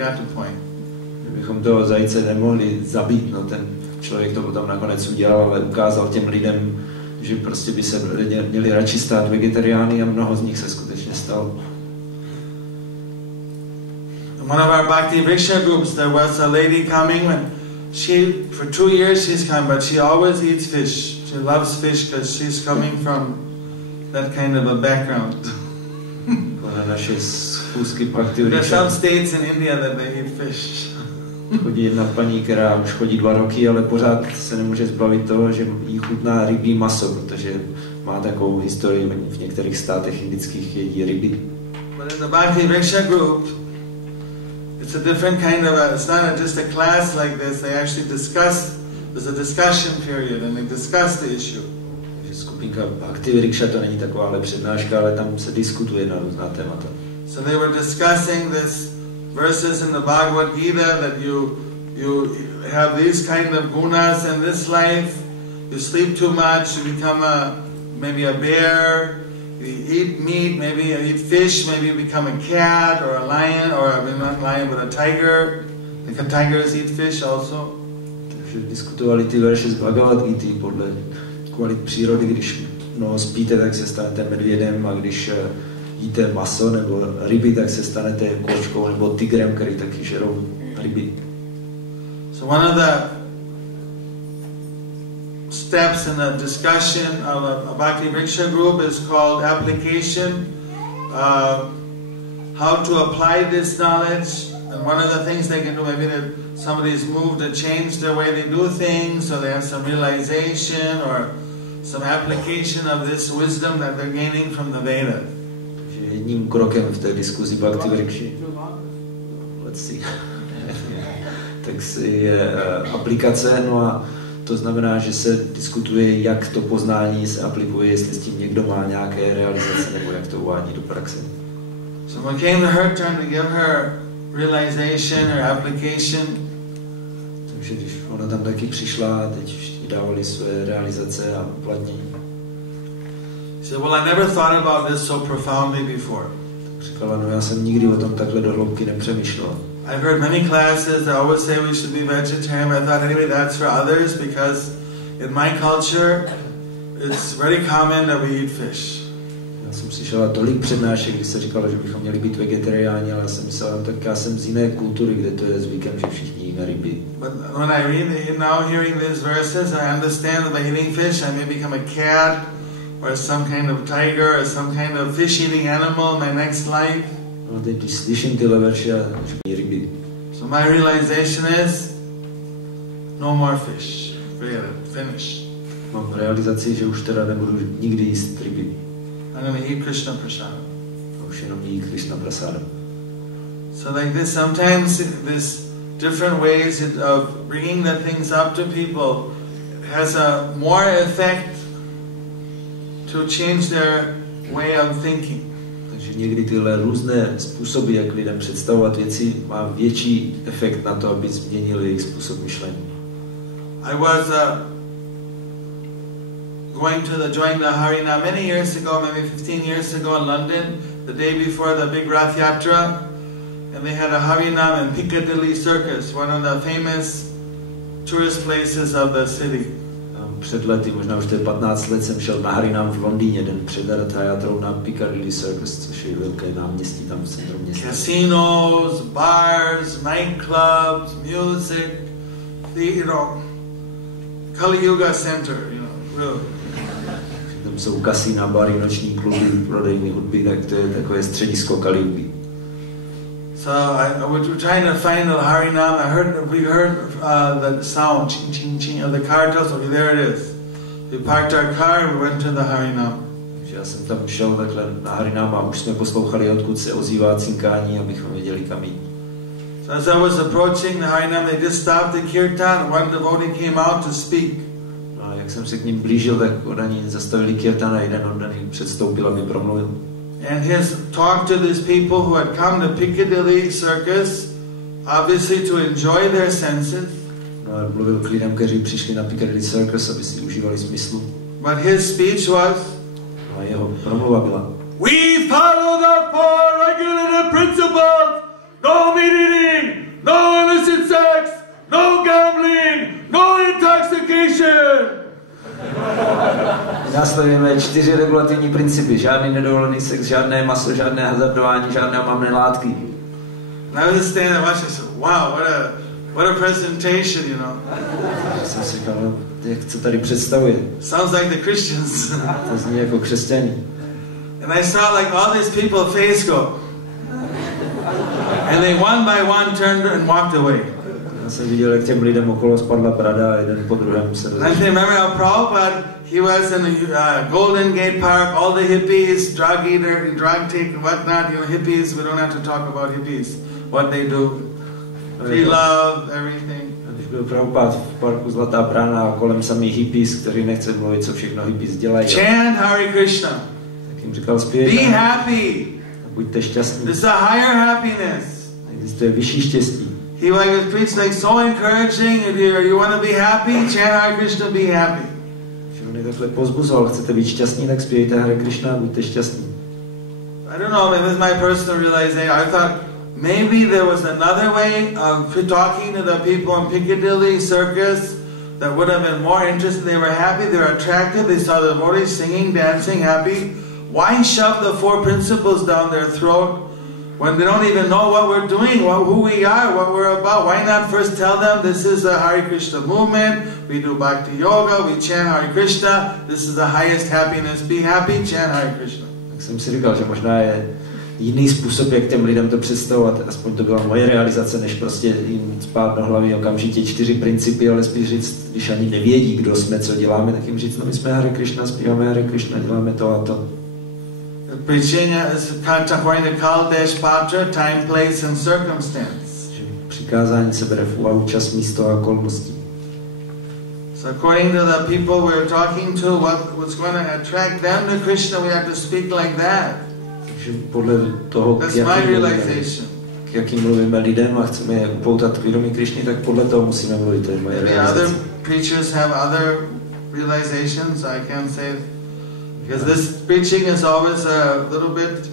got the point. Kdybychom toho zajíce nemohli zabít, no ten člověk to potom nakonec udělal, ale ukázal těm lidem, že prostě by se měli radši stát vegetariány a mnoho z nich se skutečně stalo. In one of our Bhakti Vriksha groups there was a lady coming and she, for 2 years she's come, but she always eats fish. She loves fish because she's coming from that kind of a background. There are some states in India that they eat fish. Chodí jedna paní, která už chodí 2 roky, ale pořád se nemůže zbavit toho, že jí chutná rybí maso, protože má takovou historii v některých státech indických, jedí ryby. But in the Bhakti Vriksha group, it's a different kind of it's not just a class like this, they actually discuss, there's a discussion period and they discuss the issue. Skupinka Bhakti Vriksha to není taková přednáška, ale tam se diskutuje na různá témata. So they were discussing this verses in the Bhagavad Gita that you have these kind of gunas in this life, you sleep too much, you become maybe a bear, you eat meat, maybe you eat fish, maybe you become a cat or a lion, or I mean not lion but a tiger. Like tigers eat fish also. Takže diskutovali ty verše z Bhagavad Gity podle kvalit přírody, když spíte, tak se stanete medvědem, a když jíte maso nebo ryby, tak se stanete kočkou nebo tigrem, který taky žerou ryby. So one of the steps in the discussion of a Bhakti Vriksha group is called application, how to apply this knowledge. And one of the things they can do, maybe that somebody's moved to change the way they do things, so they have some realization or some application of this wisdom that they're gaining from the Vedas. Jedním krokem v té diskuzi Bhakti Vrikši, let's see, tak je aplikace, no a to znamená, že se diskutuje, jak to poznání se aplikuje, jestli s tím někdo má nějaké realizace, nebo jak to uvádí do praxe. So when came to her turn to give her realization or application, takže když ona tam taky přišla, teď všichni dávali své realizace a uplatnění. She said, well, I never thought about this so profoundly before. Říkala, no já jsem nikdy o tom takhle do hloubky nepřemýšlela. I've heard many classes that always say we should be vegetarian, but I thought anyway that's for others because in my culture it's very common that we eat fish. Já jsem slyšela tolik přednášek, kdy se říkalo, že bychom měli být vegetariáni, ale já jsem myslela, tak já jsem z jiné kultury, kde to je zvykem, že všichni jíme ryby. But when I read now hearing these verses, I understand that by eating fish I may become a cat or some kind of tiger or some kind of fish-eating animal in my next life. No, teď když slyším tyhle verše, že ryby. So my realization is no more fish. Forget it. Finish. Mám realizaci, že už teda nebudu nikdy jíst ryby. I'm going to eat Krishna prasad. Už jenom jí Krishna prasad. So like this, sometimes this different ways of bringing the things up to people has a more effect to change their way of thinking. Takže někdy tyhle různé způsoby, jak lidem představovat věci, má větší efekt na to, aby změnili jejich způsob myšlení. I was going to join the Harinam many years ago, maybe 15 years ago in London, the day before the big Rath Yatra, and they had a Harinam in Piccadilly Circus, one of the famous tourist places of the city. Před lety, možná už to je 15 let, jsem šel na Harinam v Londýně, den před Rath Yatrou na Piccadilly Circus, což je velké náměstí tam v centru města. Casinos, bars, nightclubs, music, Kali Yuga Center, really. Tam jsou kasína, bary, noční kluby, prodejny hudby, tak to je takové středisko Kali Yugy. So I was trying to find the Harinam. We heard the sound, ching ching ching, of the kirtans. Okay, there it is. We parked our car and we went to the Harinam. Já jsem tam šel takhle na Harinam a už jsme poslouchali, odkud se ozývá cinkání, abychom věděli, kam jít. So as I was approaching the Harinam, they just stopped the kirtan. One devotee came out to speak. No a jak jsem se k ním blížil, tak oni zastavili kirtan a jeden oddaný předstoupil, aby promluvil. And his talk to these people who had come to Piccadilly Circus, obviously to enjoy their senses. No a mluvil k lidem, kteří přišli na Piccadilly Circus, aby si užívali smyslu. But his speech was, no a jeho promluva byla, we follow the four regulative principles: no meat eating, následujeme 4 regulativní principy. Žádný nedovolený sex, žádné maso, žádné hazardování, žádné omamné látky. And I was standing and watching, I said, wow, what a presentation, you know. Jsem si říkal, no, jak se tady představuje. Sounds like the Christians. To zní jako křesťaní. And I saw like all these people face go. And they one by one turned and walked away. Já jsem viděl, jak těm lidem okolo spadla brada a jeden po druhém se And I remember how Prabhupada, he was in the Golden Gate Park, all the hippies, drug eater, drug take, whatnot, you know, hippies, we don't have to talk about hippies, what they do. Free love, everything. Když byl Prabhupada v parku Zlatá brána a kolem samých hippies, kteří nechce mluvit, co všechno hippies dělají. Chant Hare Krishna. Tak jim říkal zpět. Be happy. Buďte šťastní. This is a higher happiness. Existuje vyšší štěstí. He was preached like so encouraging. If you want to be happy, chant Hare Krishna, be happy. Že on je takhle pozbuzoval, chcete být šťastní, tak zpějte Hare Krishna a buďte šťastní. I don't know, maybe it's my personal realization. I thought maybe there was another way of talking to the people in Piccadilly Circus that would have been more interesting. They were happy, they were attracted, they saw the devotees singing, dancing, happy. Why shove the 4 principles down their throat when they don't even know what we're doing, who we are, what we're about? Why not first tell them this is the Hare Krishna movement, we do Bhakti Yoga, we chant Hare Krishna, this is the highest happiness, be happy, chant Hare Krishna. Tak jsem si říkal, že možná je jiný způsob, jak těm lidem to představovat, aspoň to byla moje realizace, než prostě jim spát do hlavy okamžitě 4 principy, ale spíš říct, když ani nevědí, kdo jsme, co děláme, tak jim říct, no my jsme Hare Krishna, zpíváme Hare Krishna, děláme to a to. Preaching is according to Kaldesh Patra, time, place and circumstance. Přikázání se bere v úvahu čas, místo a okolnosti. So according to the people we're talking to, what's going to attract them to Krishna, we have to speak like that. Takže podle toho, k jakým mluvíme lidem a chceme je upoutat k vědomí Krishny, tak podle toho musíme mluvit. To je moje realizace. Other preachers have other realizations, I can't say. Because this preaching is always a little bit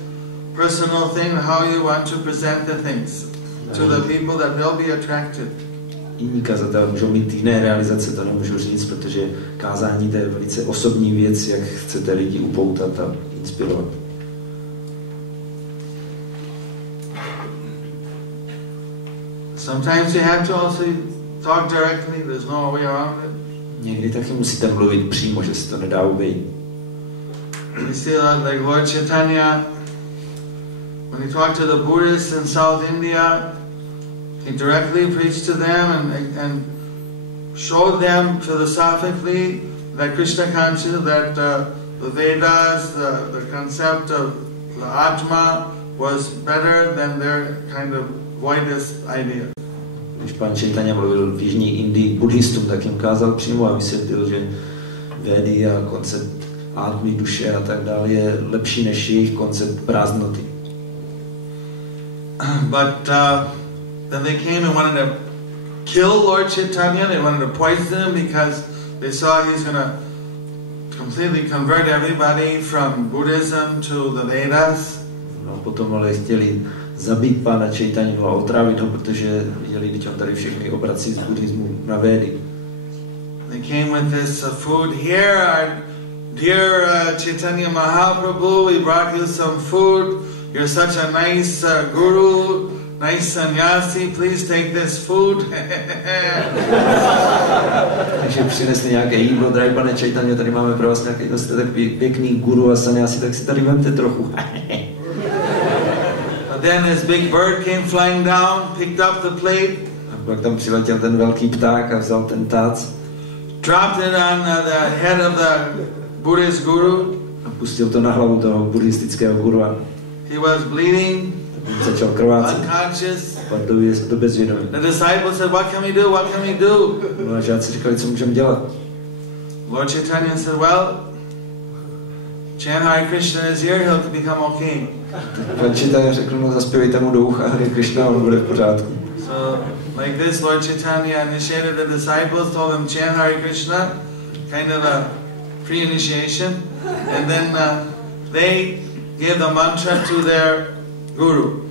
personal thing, how you want to present the things to the people that they'll be attracted. Jiní kazatelé můžou mít jiné realizace, to nemůžu říct, protože kázání to je velice osobní věc, jak chcete lidi upoutat a inspirovat. Sometimes you have to also talk directly, there's no way around it. Někdy taky musíte mluvit přímo, že se to nedá obejít. You see like Lord Chaitanya, when he talked to the Buddhists in South India, he directly preached to them and showed them philosophically that Krishna consciousness, that the Vedas, the concept of the Atma was better than their kind of voidist idea. Když pan Chaitanya mluvil v Jižní Indii buddhistům, tak jim kázal přímo a vysvětlil, že Védy a koncept átmy, duše a tak dále je lepší než jejich koncept prázdnoty. But then they came and wanted to kill Lord Chaitanya, they wanted to poison him because they saw he's going to completely convert everybody from Buddhism to the Vedas. No, potom ale chtěli zabít pána Chaitanya a otrávit ho, protože viděli, že on tady všechny obrací z buddhismu na Védy. They came with this food here, our dear Chaitanya Mahaprabhu, we brought you some food. You're such a nice guru, nice sannyasi, please take this food. Takže přinesli nějaké jídlo, drahý pane Chaitanya, tady máme pro vás nějaký dostatek pěkný guru a sannyasi, tak si tady vemte trochu. But then this big bird came flying down, picked up the plate. A pak tam přiletěl ten velký pták a vzal ten tác. Dropped it on the head of the Buddhist guru. A pustil to na hlavu toho buddhistického gurua. He was bleeding, začal krvácet, unconscious. Do bezvědomí. The disciples said, "What can we do? What can we do?" No a žáci říkali, co můžeme dělat. Lord Chaitanya said, "Well, chant Hare Krishna is here, he'll become okay." Pan Chaitanya řekl, no zaspěvejte mu do ucha Hare Krishna a on bude v pořádku. So, like this, Lord Chaitanya initiated the disciples, told them chant Hare Krishna, kind of a pre-initiation, and then they gave the mantra to their guru.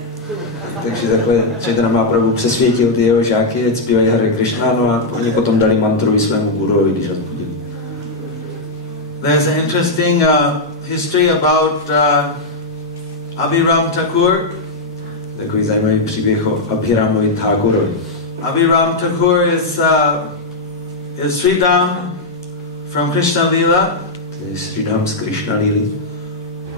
Takže takhle Chaitanya Mahaprabhu přesvědčil ty jeho žáky, ať zpívají Hare Krishna, no a oni potom dali mantru i svému guruovi, když ho zbudili. There's an interesting history about Abhiram Thakur. Takový zajímavý příběh o Abhiramovi Thakurovi. Abhiram Thakur is Sridham from Krishna Lila. To je Sridham z Krishna Lily.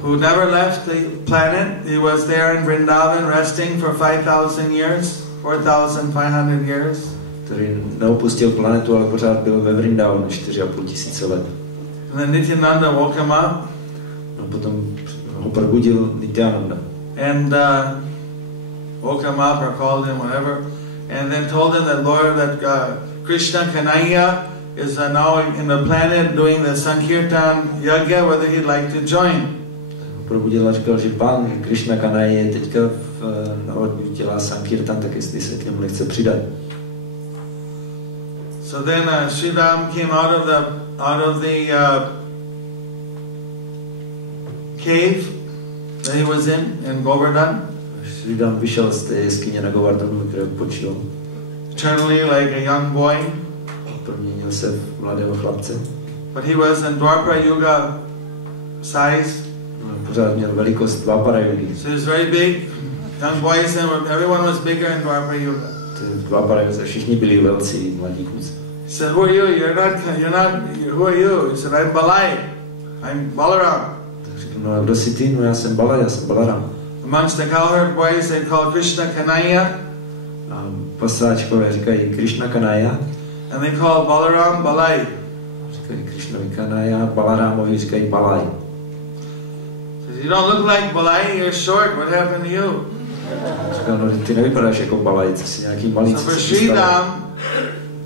Who never left the planet. He was there in Vrindavan resting for 5,000 years, 4,500 years. Který neopustil planetu, ale pořád byl ve Vrindavanu 4,5 tisíce let. And then Nityananda woke him up. No, potom ho probudil Nityananda. And woke him up or called him, whatever. And then told him that Krishna Kanaya is now in the planet doing the Sankirtan Yajna, whether he'd like to join. Probudil a říkal, že pán Krishna Kanaya je teďka na orbitu dělá Sankirtan, tak jestli se k němu nechce přidat. So then Sridham came out of the cave that he was in Govardhan. Sridham vyšel z té jeskyně na Govardhanu, které počil. Eternally like a young boy. Proměnil se v mladého chlapce. But he was in Dwapara Yuga size. Pořád měl velikost Dwapara Yugy. So he was very big. Young boys and everyone was bigger in Dwapara Yuga. Dwapara Yuga všichni byli velcí, mladí kluci. He said, "Who are you? You're not. Who are you?" He said, "I'm Balai. I'm Balaram." No a kdo jsi ty? No já jsem Balai, já jsem Balaram. Amongst the cowherd boys, they call Krishna Kanaya. A pasáčkové říkají Krishna Kanaya. And they call Balaram Balai. Říkají Krishna Kanaya, Balaramovi říkají Balai. You don't look like Balai, you're short, what happened to you? Říkal, no ty nevypadáš jako Balai, ty jsi nějaký malý. So for Sridham,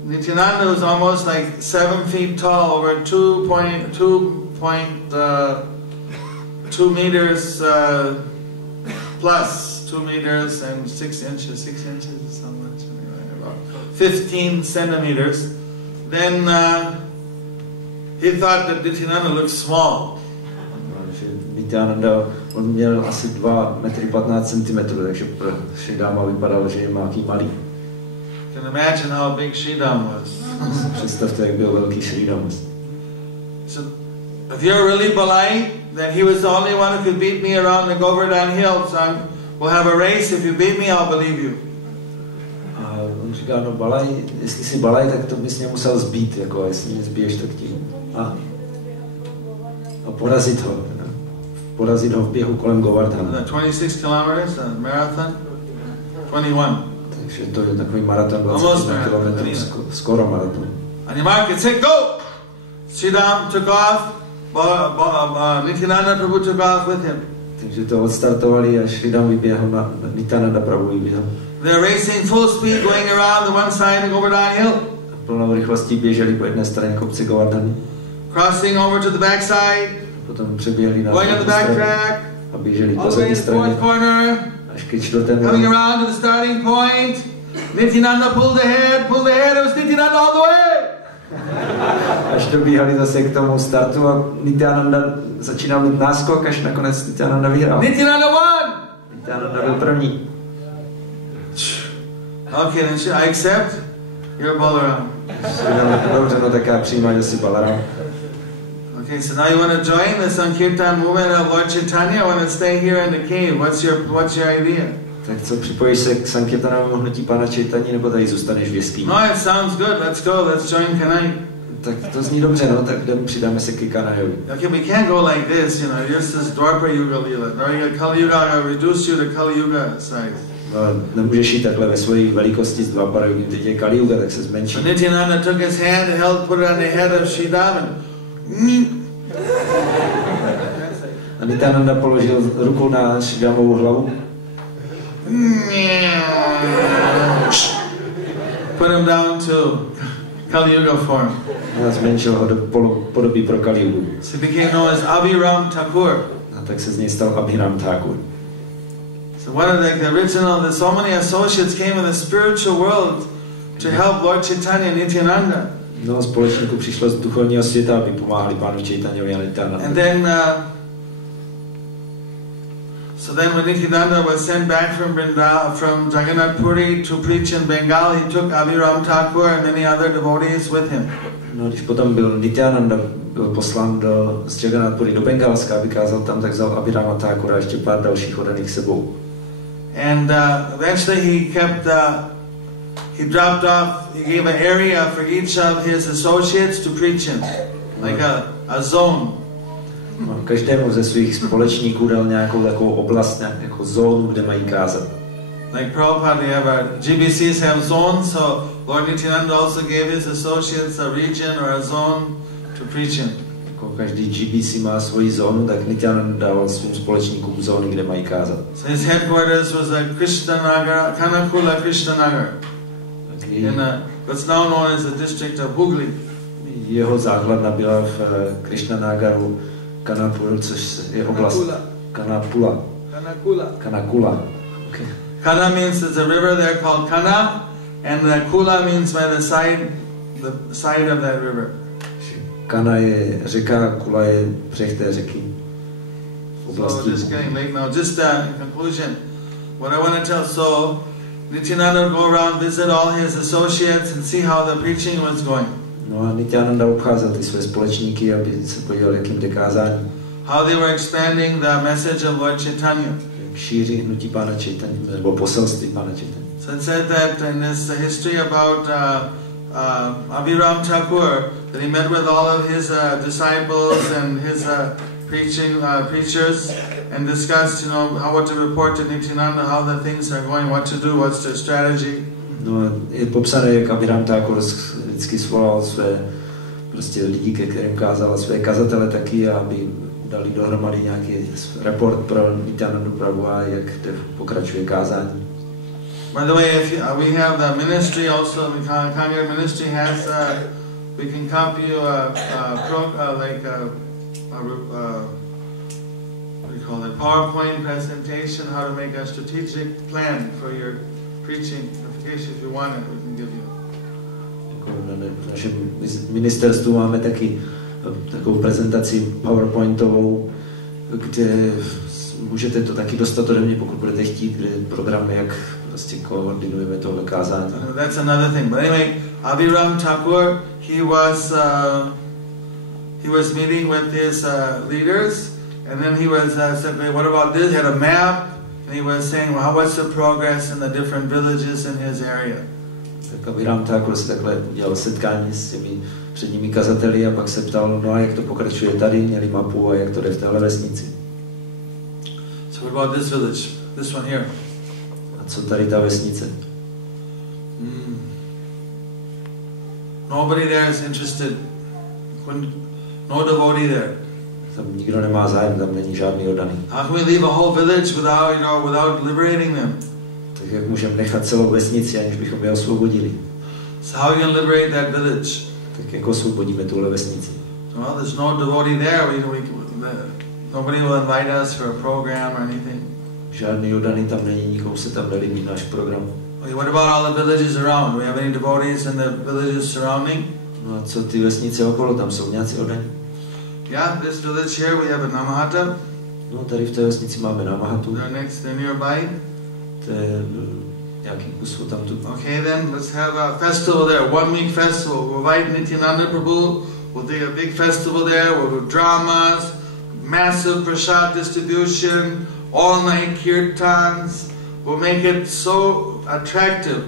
Nityananda was almost like 7 feet tall, over 2 meters plus, 2 meters and 6 inches or something, about 15 centimeters. Then he thought that Nityananda looked small. Nityananda, on měl asi 2,15 m, takže pro Sridhama vypadalo, že je nějaký malý. You can imagine how big Sridham was. Představte, jak byl velký Sridham. So, if you're really Balai, then he was the only one who could beat me around the Govardhan Hill. So we'll have a race. If you beat me, I'll believe you. A on říká, no Balai, jestli jsi Balai, tak to bys mě musel zbít, jako jestli mě zbiješ, tak ti. A porazit ho. Porazit ho v běhu kolem Govardhanu. 26 kilometers, a marathon. 21. Takže to je takový maraton 21 km, skoro maraton. On your mark, get set, go! Sridham took off, Nityananda Prabhu took off with him. Takže to odstartovali a Sridham vyběhl na Nityananda Prabhu vyběhl. They're racing full speed going around the one side of Govardhan Hill. Plnou rychlostí běželi po jedné straně kopce Govardhany. Crossing over to the back side. Potom přeběhli na going on the back track. A běželi po zadní straně. Až ke čtvrtému. Coming around to the starting point. Nityananda pulled ahead. It was Nityananda all the way. Až dobíhali zase k tomu startu a Nityananda začínal mít náskok, až nakonec Nityananda vyhrál. Nityananda won! Nityananda byl první. Okay, then I accept. You're Balaram. Dobře, no tak já přijímám, že jsi Balaram. Okay, so now you want to join the Sankirtan movement of Lord Chaitanya? I want to stay here in the cave. What's your idea? Tak co, připojíš se k Sankirtanovému hnutí pána Chaitanya, nebo tady zůstaneš v jeskyni? No, it sounds good. Let's go. Let's join Kanai. Tak to zní dobře, no, tak přidáme se ke Kanajovi. Okay, we can't go like this, you know. This is Dwapara Yuga Lila. Kali Yuga, I reduce you to Kali Yuga size. No, nemůžeš jít takhle ve své velikosti z Dwapara Yuga, teď je Kali Yuga, tak se zmenší. So Nityananda took his hand and put it on the head of Sridham. A Nityananda položil ruku na Sridhamovu hlavu. Put him down to Kali Yuga form. A zmenšil ho do podoby pro Kali Yugu. So he became known as Abhiram Thakur. A tak se z něj stal Abhiram Thakur. So one of the original, so many associates came in the spiritual world to help Lord Chaitanya Nityananda. Mnoho společníků přišlo z duchovního světa, aby pomáhali pánu Chaitanyovi a Nityananda. And then, so then when Nityananda was sent back from Jagannath Puri to preach in Bengal, he took Abhiram Thakur and many other devotees with him. No, když potom byl Nityananda byl poslán z Jagannathpury do Bengalska, aby kázal tam, tak vzal Abhirama Thakura a ještě pár dalších oddaných sebou. And eventually he dropped off, he gave an area for each of his associates to preach in, like a zone. No, každému ze svých společníků dal nějakou takovou oblast, jako zónu, kde mají kázat. Like Prabhupada, we have our GBCs have zones, so Lord Nityananda also gave his associates a region or a zone to preach in. Jako každý GBC má svoji zónu, tak Nityananda dával svým společníkům zóny, kde mají kázat. So his headquarters was at Krishnanagar, Kanakula Krishnanagar, in what's now known as the district of Hooghly. Jeho základna byla v Krishnanagaru, Kanapuru, což je oblast Kanakula. Okay. Kana means there's a river there called Kana, and the Kula means by the side of that river. Kana je řeka, Kula je břeh té řeky. So just getting late now. Just in conclusion, what I want to tell. So Nityananda would go around, visit all his associates, and see how the preaching was going. No a Nityananda obcházel ty své společníky, aby se podíval, jak jim jde kázání. How they were expanding the message of Lord Chaitanya. Šíří hnutí Pána Chaitanya, nebo poselství Pána Chaitanya. So it said that in this history about Abhiram Thakur, that he met with all of his disciples and his preachers and discussed, what to report to Nityananda, how the things are going, what to do, what's their strategy. No, je popsané, jak Abhiram Thakur vždycky svolal své lidi, ke kterým kázal, své kazatele taky, aby dali dohromady nějaký report pro Nityanandu Prabhu a jak pokračuje kázání. By the way, we have the ministry also, the Congress ministry has, we can copy you PowerPoint presentation, how to make a strategic plan for your preaching. If you want it, we can give you. V našem ministerstvu máme taky takovou prezentaci PowerPointovou, kde můžete to taky dostat ode mě, pokud budete chtít, kde programy, jak koordinujeme tohle kázání. That's another thing. But anyway, Abhiram Thakur, he was meeting with his leaders, and then he was saying, what about this? He had a map, and he was saying, well, what's the progress in the different villages in his area? Tak Abhiram Thakur si takhle udělal setkání s těmi předními kazateli a pak se ptal, no a jak to pokračuje tady, měli mapu a jak to jde v téhle vesnici. So what about this village? This one here. A co tady ta vesnice? Nobody there is interested. No devotee there. Tam nikdo nemá zájem, tam není žádný oddaný. How can we leave a whole village without liberating them? Tak jak můžeme nechat celou vesnici, aniž bychom je osvobodili? So how are you going to liberate that village? Tak jak osvobodíme tuhle vesnici? Well, there's no devotee there. Nobody will invite us for a program or anything. Žádný oddaný tam není, nikomu se tam nelíbí náš program. Okay, what about all the villages around? Do we have any devotees in the villages surrounding? No a co ty vesnice okolo, tam jsou nějací oddaní? Yeah, this village here we have a Hatta. No, tady v té vesnici máme Namahatu. They're nearby. To je nějaký kus tam tu. Okay, then let's have a festival there, 1 week festival. We'll invite Nityananda Prabhu. We'll do a big festival there. We'll do dramas, massive prasad distribution, all-night kirtans. We'll make it so attractive.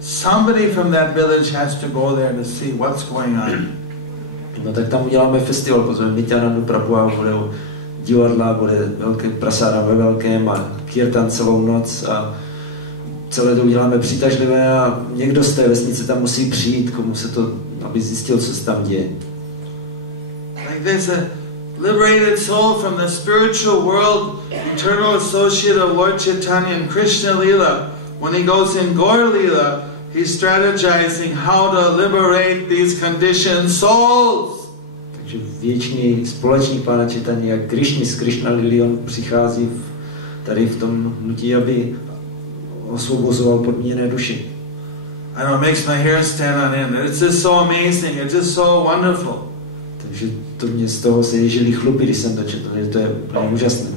Somebody from that village has to go there to see what's going on. No tak tam uděláme festival, pozveme Nityanandu Prabhu a bude divadla, bude velké prasáda ve velkém a kirtan celou noc a celé to uděláme přitažlivé a někdo z té vesnice tam musí přijít, komu se to, aby zjistil, co se tam děje. Like there's a liberated soul from the spiritual world, eternal associate of Lord Chaitanya and Krishna Lila. When he goes in Gaur Lila, he's strategizing how to liberate these conditioned souls. Takže věčný společník Pána Chaitanya, jak Krishna z Krishna Lily, on přichází tady v tom hnutí, aby osvobozoval podmíněné duši. I know, it makes my hair stand on end. It's just so amazing. It's just so wonderful. Takže to mě z toho se ježily chlupy, když jsem to četl, že to je úplně úžasné.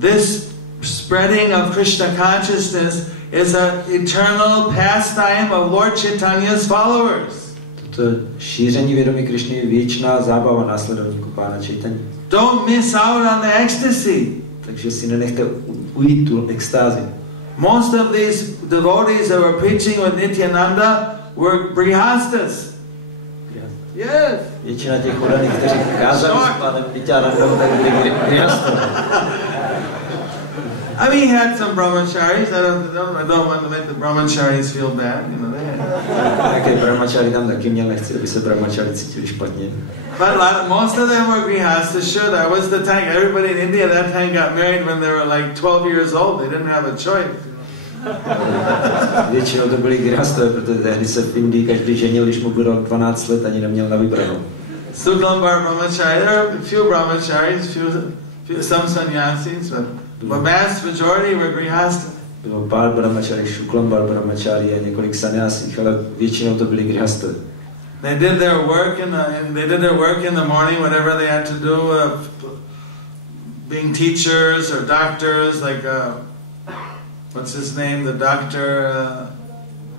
This spreading of Krishna consciousness is an eternal pastime of Lord Chaitanya's followers. To šíření vědomí Krišny je věčná zábava následovníků Pána Čejtani. Don't miss out on the ecstasy. Takže si nenechte ujít tu extázi. Most of these devotees that were preaching with Nityananda were grihastas. Yes. Většina těch oddaných, kteří kázali s Pánem Nityanandou, tak byli grihastové. I mean, he had some brahmacharis. I don't want to make the brahmacharis feel bad, you know. Také brahmachari tam taky měl, nechci, aby se brahmachari cítili špatně. But most of them were grihastas. Sure, that was the time. Everybody in India that time got married when they were like 12 years old. They didn't have a choice. Většinou to byli grihastové, protože tehdy se v Indii každý ženil, když mu bylo 12 let, ani neměl na vybranou. Suklambar brahmachari. There are a few brahmacharis, some sannyasis, but vast majority were grihastas. Bylo pár brahmachari, Shuklambar brahmachari a několik sannyasích, ale většinou to byli grihastové. They did their work in the morning, whatever they had to do, being teachers or doctors, like what's his name, the doctor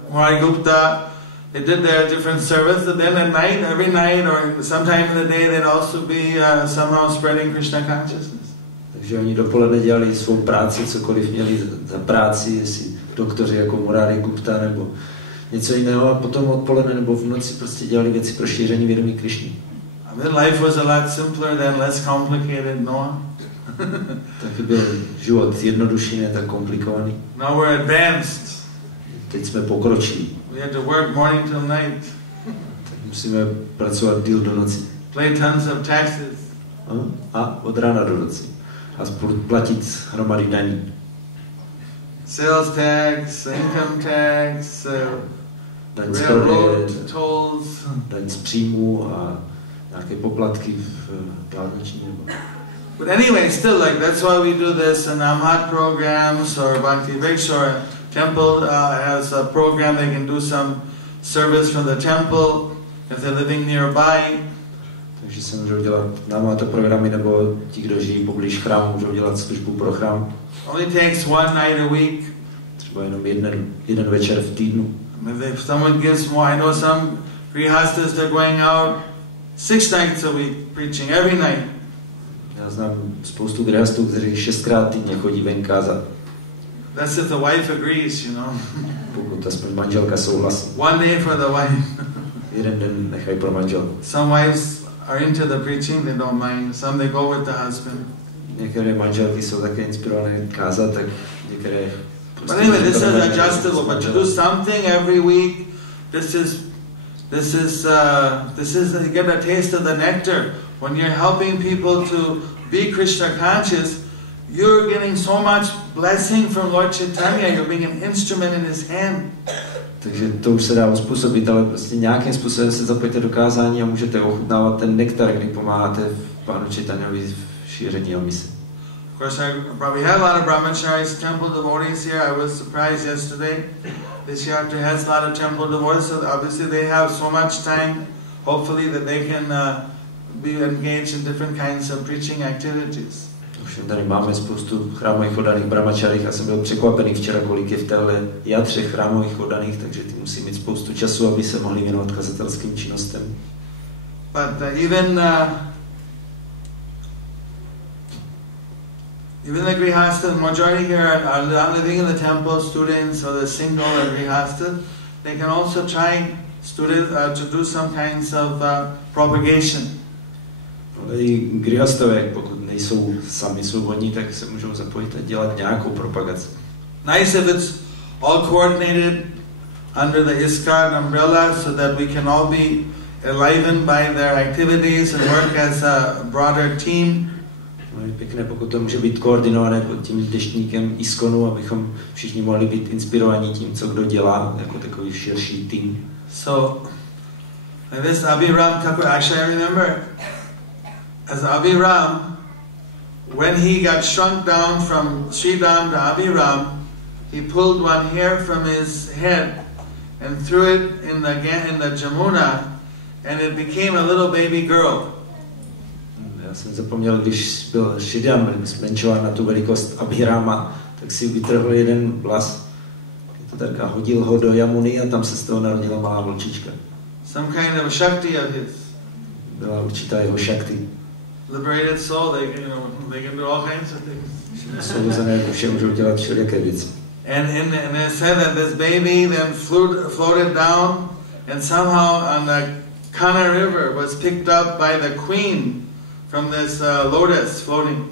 Murari Gupta. They did their different service, and then at night, every night or sometime in the day, they'd also be somehow spreading Krishna consciousness. Takže oni dopoledne dělali svou práci, cokoliv měli za práci, jestli doktoři jako Murari Gupta nebo něco jiného, a potom odpoledne nebo v noci prostě dělali věci pro šíření vědomí Krišny. Life was a lot simpler than less complicated, no? Taky byl život jednodušší, ne tak komplikovaný. Now we're advanced. Teď jsme pokročili. We had to work morning till night. Tak musíme pracovat díl do noci. Pay tons of taxes. A od rána do noci. A platit hromady daní. Sales tax, income tax, daň z railroad tolls. Daň z příjmu a nějaké poplatky v dálniční. But anyway, still, like, that's why we do this in Amhat programs, or Bhakti Vikshora temple has a program. They can do some service from the temple if they're living nearby. Takže se můžou dělat námáto programy, nebo ti, kdo žijí poblíž chrámu, můžou dělat službu pro chrám. Only takes one night a week. Třeba jenom jeden večer v týdnu. If someone gives more, I know some grihastas, they're going out 6 nights a week preaching every night. Já znám spoustu grihastů, kteří 6krát týdně chodí ven kázat. That's if the wife agrees, you know. Pokud aspoň manželka souhlasí. One day for the wife. Jeden den nechají pro manželku. Some wives are into the preaching, they don't mind. Some they go with the husband. Některé manželky jsou také inspirované kázat, tak některé. But anyway, this is adjustable. But to do something every week, this is you get a taste of the nectar. When you're helping people to be Krishna conscious, you're getting so much blessing from Lord Chaitanya. You're being an instrument in His hand. Takže to už se dá uspůsobit, ale prostě nějakým způsobem se zapojte do kázání a můžete ochutnávat ten nektar, kdy pomáháte Pánu Chaitanyovi v šíření a misi. Of course, we have a lot of brahmacharis, temple devotees here. I was surprised yesterday. This chapter has a lot of temple devotees, so obviously they have so much time, hopefully, that they can be engaged in different kinds of preaching activities. Ovšem tady máme spoustu chrámových oddaných brahmačarích a jsem byl překvapený včera, kolik je v téhle jatře chrámových oddaných, takže ty musí mít spoustu času, aby se mohli věnovat kazatelským činnostem. But even the grihastas, majority here are not living in the temple, students or the single or grihastas. They can also try to do some kinds of propagation. Ale i grihastové, pokud nejsou sami svobodní, tak se můžou zapojit a dělat nějakou propagaci. Nice if it's all coordinated under the ISKCON umbrella, so that we can all be enlivened by their activities and work as a broader team. Je pěkné, pokud to může být koordinované pod tím deštníkem ISKCONu, abychom všichni mohli být inspirovaní tím, co kdo dělá, jako takový širší tým. So, like this Abhiram Thakur, actually I remember, as Abhiram, when he got shrunk down from Sridham to Abhiram, he pulled one hair from his head and threw it in the Jamuna, and it became a little baby girl. Já jsem zapomněl, když byl Sridham zmenšován na tu velikost Abhirama, tak si vytrhl jeden vlas, a hodil ho do Jamuny a tam se z toho narodila malá vlčička. some kind of a shakti of his. Byla určitá jeho shakti. Liberated soul, they can do all kinds of things. Osvobozené duše můžou dělat všelijaké věci. And it said that this baby then floated down, and somehow on the Kana River was picked up by the queen from this lotus floating.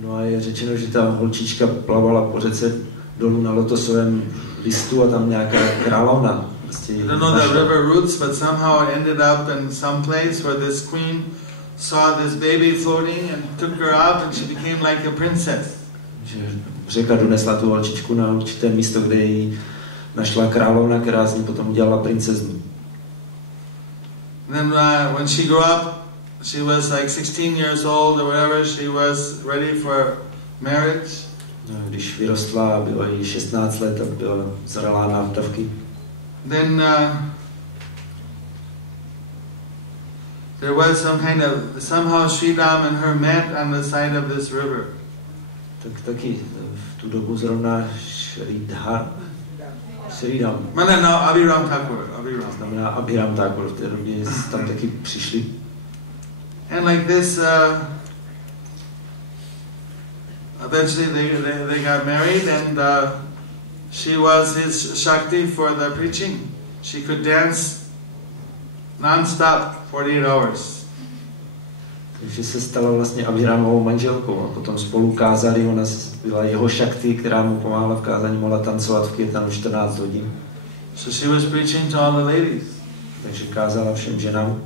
No a je řečeno, že ta holčička plavala po řece dolů na lotosovém listu a tam nějaká královna. I don't know the river roots, but somehow it ended up in some place where this queen saw this baby floating and took her up, and she became like a princess. Řeka donesla tu holčičku na určité místo, kde ji našla královna, která z ní potom udělala princeznu. Then when she grew up, she was like 16 years old or whatever, she was ready for marriage. No, když vyrostla, bylo jí 16 let a byla zralá na vdavky. Then there was somehow Sridham and her met on the side of this river. Tak taky v tu dobu zrovna Sridham. No, Abhiram Thakur. Znamená Abhiram Thakur, v té době tam taky přišli. And like this, eventually they got married, and she was his Shakti for the preaching. She could dance non-stop 48 hours. Takže se stala vlastně Abhiramovou manželkou a potom spolu kázali, ona byla jeho Shakti, která mu pomáhala v kázání, mohla tancovat v kirtanu 14 hodin. So she was preaching to all the ladies. Takže kázala všem ženám.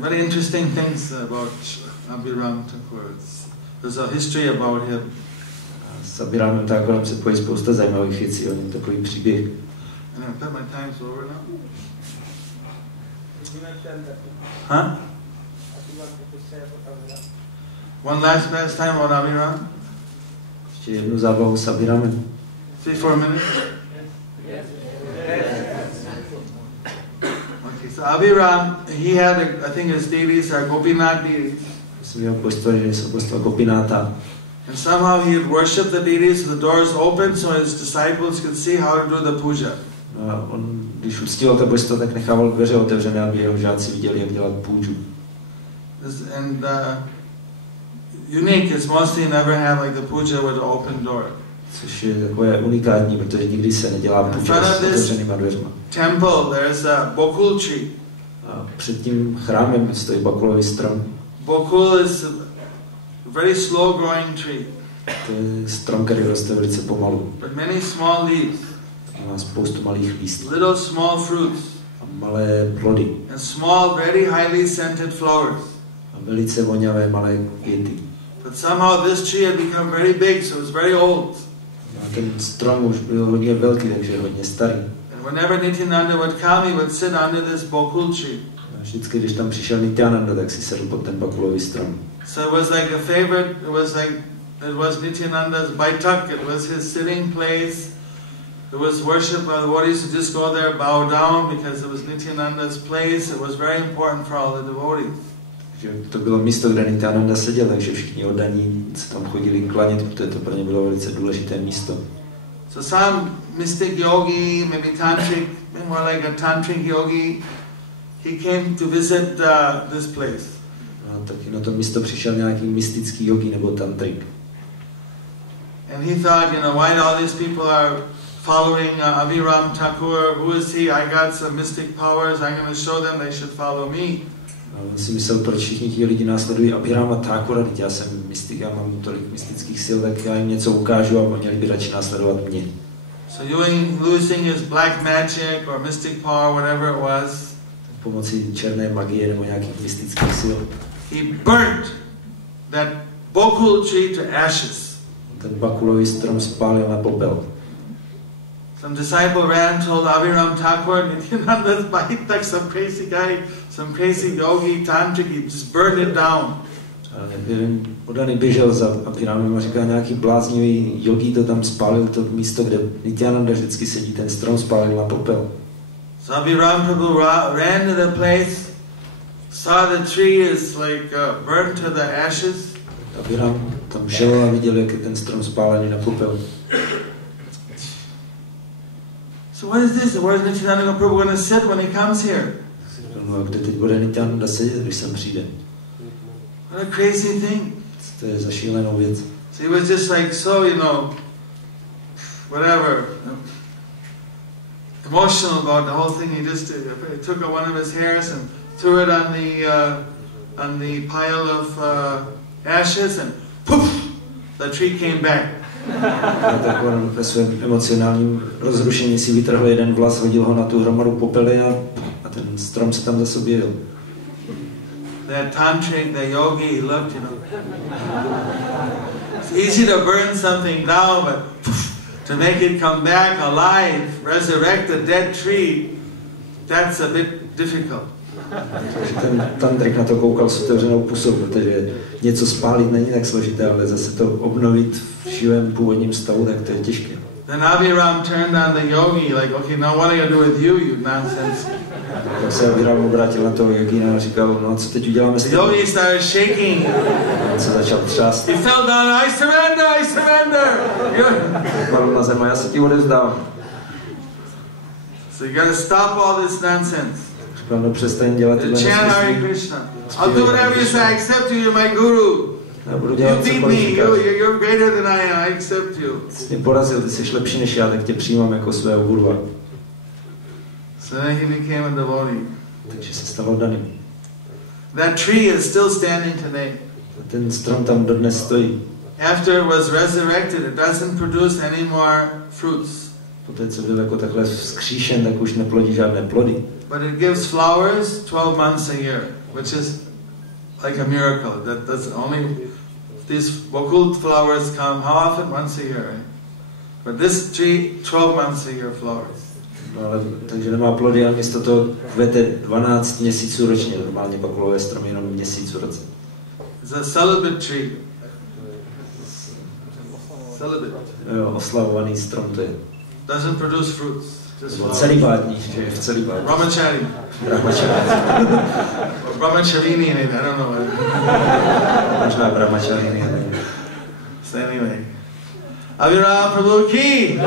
Very interesting things about Abhiram Thakur. There's a history about him. S Abhiramem Thakurem se pojí spousta zajímavých věcí, o něm takový příběh. And I bet my time's over now. Huh? One last time about Abhiram? Ještě jednu zábavu s Abhiramem. 3-4 minutes? Okay, so Abhiram, he had, I think his deities are Gopinath deities. Myslím, jeho božstva, že jsou božstva Gopinatha. And somehow he had worshipped the deities, the doors opened so his disciples could see how to do the puja. A on, když uctíval ta božstva, tak nechával dveře otevřené, aby jeho žáci viděli, jak dělat půjču. And unique is mostly never have like the puja with the open door. Což je takové unikátní, protože nikdy se nedělá půjča s otevřenýma dveřma. Temple, there is a bokul tree. A před tím chrámem stojí bakulový strom. Bokul is a very slow growing tree. To je strom, který roste velice pomalu. But many small leaves. Má spoustu malých lístků. Little small fruits. A malé plody. And small, very highly scented flowers. A velice voňavé malé květy. But somehow this tree had become very big, so it was very old. A ten strom už byl hodně velký, takže hodně starý. And whenever Nityananda would come, he would sit under this bokul tree. A vždycky, když tam přišel Nityananda, tak si sedl pod ten bakulový strom. So it was like a favorite. It was Nityananda's baitak. It was his sitting place. It was worship. The devotees would just go there, bow down, because it was Nityananda's place. It was very important for all the devotees. To bylo místo, kde Nityananda seděl, takže všichni oddaní se tam chodili klanět, protože to pro ně bylo velice důležité místo. So some mystic yogi, maybe tantric, more like a tantric yogi, he came to visit this place. A taky na to místo přišel nějaký mystický yogi nebo tantrik. And he thought, why all these people are following Abhiram Thakur? Who is he? I got some mystic powers. I'm going to show them they should follow me. A on si myslel, proč všichni ti lidi následují Abhirama Thakura, teď já jsem mystik, já mám tolik mystických sil, tak já jim něco ukážu a měli by radši následovat mě. So using his black magic or mystic power, whatever it was, pomocí černé magie nebo nějakých mystických sil, he burnt that bokul tree to ashes. Ten bakulový strom spálil na popel. Some disciple ran, told Abhiram Thakur, Nityananda's baitak, some crazy guy, some crazy yogi, tantric, he just burned it down. Jeden podaný běžel za Abhiramem a říkal, nějaký bláznivý yogi to tam spálil, to místo, kde Nityananda vždycky sedí, ten strom spálil na popel. So Abhiram Prabhu ran to the place, saw the tree is like burnt to the ashes. Abhiram tam šel a viděl, jak je ten strom spálený na popel. So what is this? Where is Nityananda Prabhu going to sit when he comes here? No a kde teď bude Nityananda sedět, když sem přijde? What a crazy thing. To je zašílenou věc. So he was just like so, whatever, emotional about the whole thing. He just took one of his hairs and threw it on the pile of ashes, and poof, the tree came back. Tak on ve svém emocionálním rozrušení si vytrhl jeden vlas, hodil ho na tu hromadu popely a ten strom se tam zase objevil. That tantric, the yogi, he looked, It's easy to burn something down, but to make it come back alive, resurrect a dead tree, that's a bit difficult. Ten tantrik na to koukal s otevřenou pusou, protože něco spálit není tak složité, ale zase to obnovit v živém původním stavu, tak to je těžké. Then Abhiram turned on the yogi, like, okay, now what are you going to do with you nonsense? Tak se Abhiram obrátil na toho yogina a říkal, no co teď uděláme s tím? The yogi started shaking. On se začal třást. He fell down, I surrender! Padl na zem a já se ti odevzdám. So you got to stop all this nonsense. Říkal, no přestaň dělat tyhle Chant Hare Krishna. I'll do whatever you say, I accept you, you're my guru. You beat me, you're greater than I am, I accept you. Jsi mě porazil, ty jsi lepší než já, tak tě přijímám jako svého gurua. So then he became a devotee. Takže se stal oddaným. That tree is still standing today. Ten strom tam dodnes stojí. After it was resurrected, it doesn't produce any more fruits. Poté, co byl jako takhle vzkříšen, tak už neplodí žádné plody. But it gives flowers 12 months a year, which is like a miracle. That's only these occult flowers come how often? Once a year, right? But this tree 12 months a year flowers. No, ale, takže nemá plody, ale místo toho kvete 12 měsíců ročně. Normálně bakulové stromy jenom měsíc v roce. It's a celibate tree. Celibate. Jo, oslavovaný strom to je. Doesn't produce fruits. Celibátní, že je v celibátní. Brahmachari. Or brahmacharini, I don't know. Možná brahmacharini. So anyway. Abhiram Prabhu ki!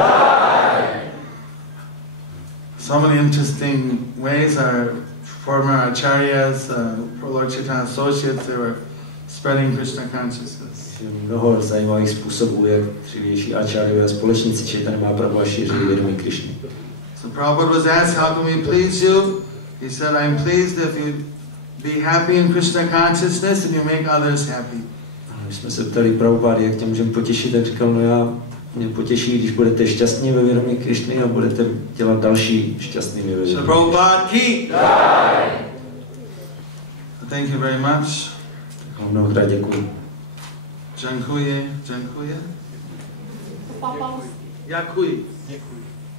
So many interesting ways. Our former acharyas, Lord Chaitanya associates, they were spreading Krishna consciousness. Mnoho zajímavých způsobů, jak dřívější acharyové a společníci Chaitanya Mahaprabhu šířili vědomí Krishny. So Prabhupada was asked, how can we please you? He said, I'm pleased if you be happy in Krishna consciousness and you make others happy. Když jsme se ptali Prabhupády, jak tě můžeme potěšit, tak říkal, mě potěší, když budete šťastní ve vědomí Krishny a budete dělat další šťastnými ve vědomí. So Prabhupada ki! Thank you very much. Tak mnohokrát děkuji. Dziękuję.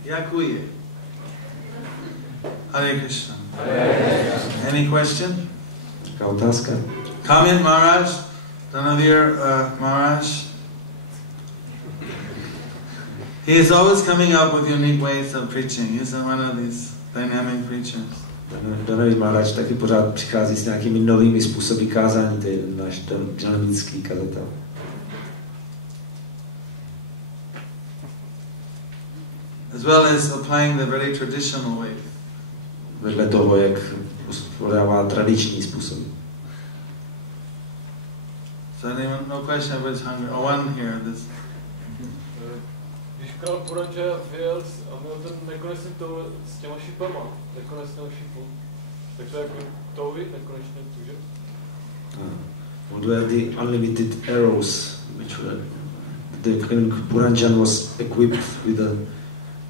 Yakuye. Hare Krishna. Any question? Taká otázka. Comment, Maharaj? Dhanavir Maharaj? He is always coming up with unique ways of preaching. He's one of these dynamic preachers. Dhanavir Maharaj taky pořád přichází s nějakými novými způsoby kázání, to je náš dynamický kazatel. As well as applying the very traditional way. Vedle toho, jak podává tradiční způsoby. So anyone, no question, everybody's hungry. Oh, one here. This. Když král Puraja vyjel a měl ten nekonečný to s těma šipama, nekonečného šipu, tak to jako touhy, nekonečné tuže. What were the unlimited arrows, which were the Puranjan was equipped with a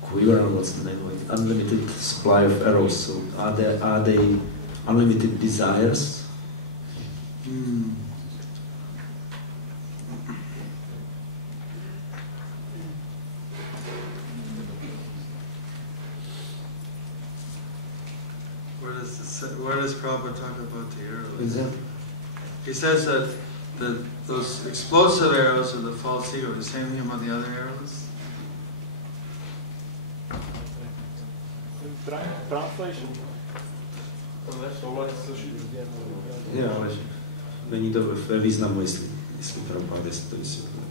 quiver, what's the name of it? Unlimited supply of arrows. So are they unlimited desires? Where does Prabhupada talk about the arrows? Exactly. He says that those explosive arrows are the false ego. He's saying anything about the other arrows? Translation. Je, ale není to ve významu, jestli Prabhupada to vysvětluje.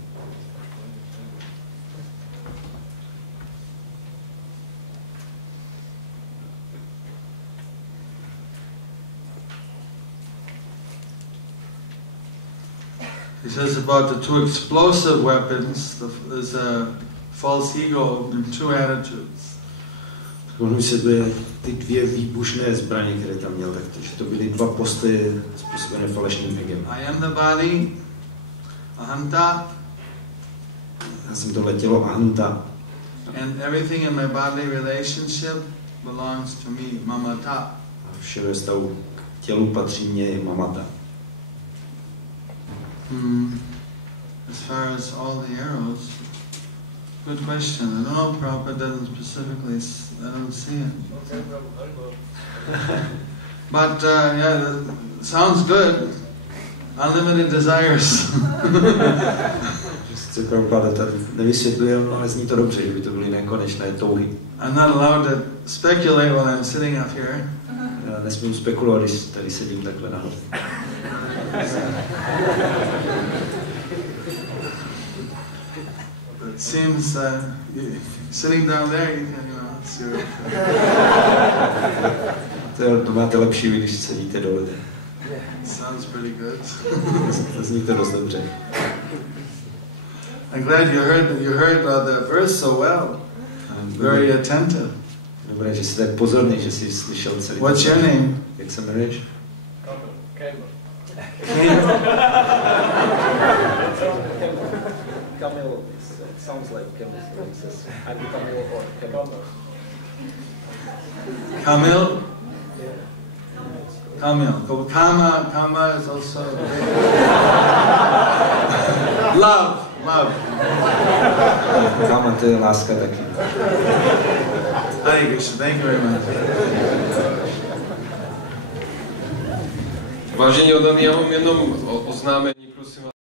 says about the two explosive weapons, there's a false ego and two attitudes. On vysvětluje ty dvě výbušné zbraně, které tam měl, takže to byly dva postoje způsobené falešným egem. I am the body, ahanta. Já jsem tohle tělo ahanta. And everything in my bodily relationship belongs to me, mamata. A vše ve vztahu k tělu patří mě je mamata. As far as all the arrows, good question. I don't know, Prabhupada doesn't specifically, I don't see it. But yeah, sounds good. Unlimited desires. Sice Prabhupada tady nevysvětluje, ale zní to dobře, že by to byly nekonečné touhy. I'm not allowed to speculate while I'm sitting up here. Já nesmím spekulovat, když tady sedím takhle nahoře. It seems sitting down there, you can, see To máte lepší, když sedíte dole. Sounds pretty good. To zní to dost dobře. I'm glad you heard the verse so well. Very attentive. Dobré, že jsi tak pozorný, že jsi slyšel celý. What's your name? Jak se jmenuješ? Camel sounds like camel. I'm Camel or camel. Kamil? Kamil. Kama is also love. Kama, to je láska taky. Hare Krishna, thank you very much. Vážení oddaní, já mám jenom oznámení, prosím vás.